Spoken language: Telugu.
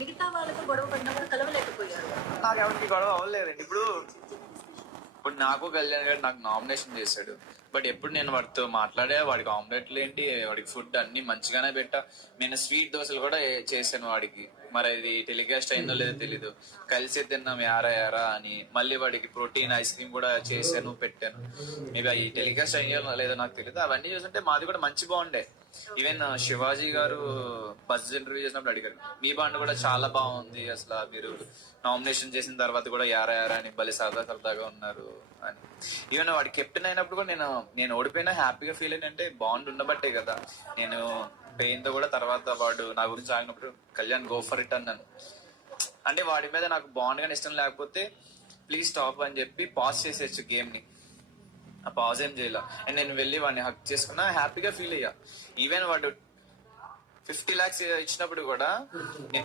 మిగతా వాళ్ళతో గొడవ పడినా కూడా కలవలేకపోయారు. నాకు ఎవరికి గొడవ అవ్వలేదండి. ఇప్పుడు నాకు కళ్యాణ్ గారు నాకు నామినేషన్ చేశాడు. బట్ ఎప్పుడు నేను వాడితో మాట్లాడే వాడికి ఆమ్లెట్లు ఏంటి, వాడికి ఫుడ్ అన్ని మంచిగానే పెట్టా. నేను స్వీట్ దోశలు కూడా చేశాను వాడికి. మరి అది టెలికాస్ట్ అయిందో లేదో తెలీదు. కలిసి తిన్నాం యారా యారా అని. మళ్ళీ వాడికి ప్రోటీన్ ఐస్ క్రీమ్ కూడా చేశాను, పెట్టాను. మేబీ అవి టెలికాస్ట్ అయ్యో లేదో నాకు తెలియదు. అవన్నీ చూస్తుంటే మాది కూడా మంచి బాగుండే. ఈవెన్ శివాజీ గారు బస్ ఇంటర్వ్యూ చేసినప్పుడు అడిగారు, మీ బాండ్ కూడా చాలా బాగుంది, అసలు మీరు నామినేషన్ చేసిన తర్వాత కూడా యారా యారా అని భలే సరదాగా ఉన్నారు అని. ఈవెన్ వాడి కెప్టెన్ అయినప్పుడు కూడా నేను ఓడిపోయినా హ్యాపీగా ఫీల్ అయినంటే బాండ్ ఉండబట్టే కదా. నేను పెయిన్ తో కూడా తర్వాత వాడు నా గురించి ఆగినప్పుడు కళ్యాణ్ గో ఫర్ ఇట్ అన్నాను. అంటే వాడి మీద నాకు బాండ్ గానే ఇష్టం లేకపోతే ప్లీజ్ స్టాప్ అని చెప్పి పాజ్ చేసేయచ్చు గేమ్ ని. ఆ పాజ్ ఏం చేయాల. అండ్ నేను వెళ్ళి వాడిని హక్ చేసుకున్నా, హ్యాపీగా ఫీల్ అయ్యా. ఈవెన్ వాడు 50 lakhs ఇచ్చినప్పుడు కూడా